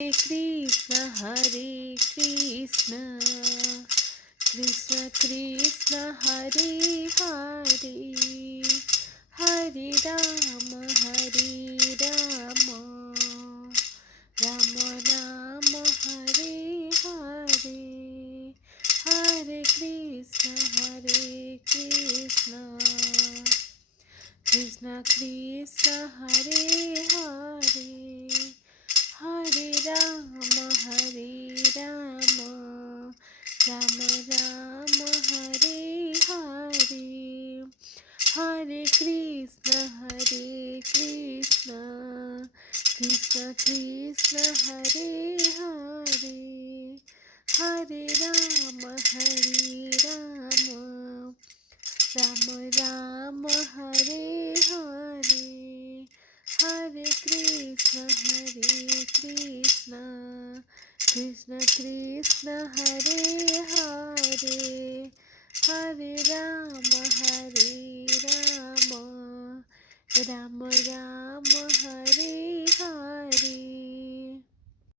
Hare Krishna, Krishna Krishna Hare Hare, Hare Rama Hare Rama, Rama Rama Hare Hare, Hare Krishna Krishna Krishna Hare Hare, Hare Rama Hare Rama, Rama Rama Hare Hare, Hare Krishna Krishna Krishna Hare Hare, Hare Rama Rama Rama Hare Hare, Hare Krishna Krishna Krishna Hare Hare, Hare Rama Rama Rama Hare Hare,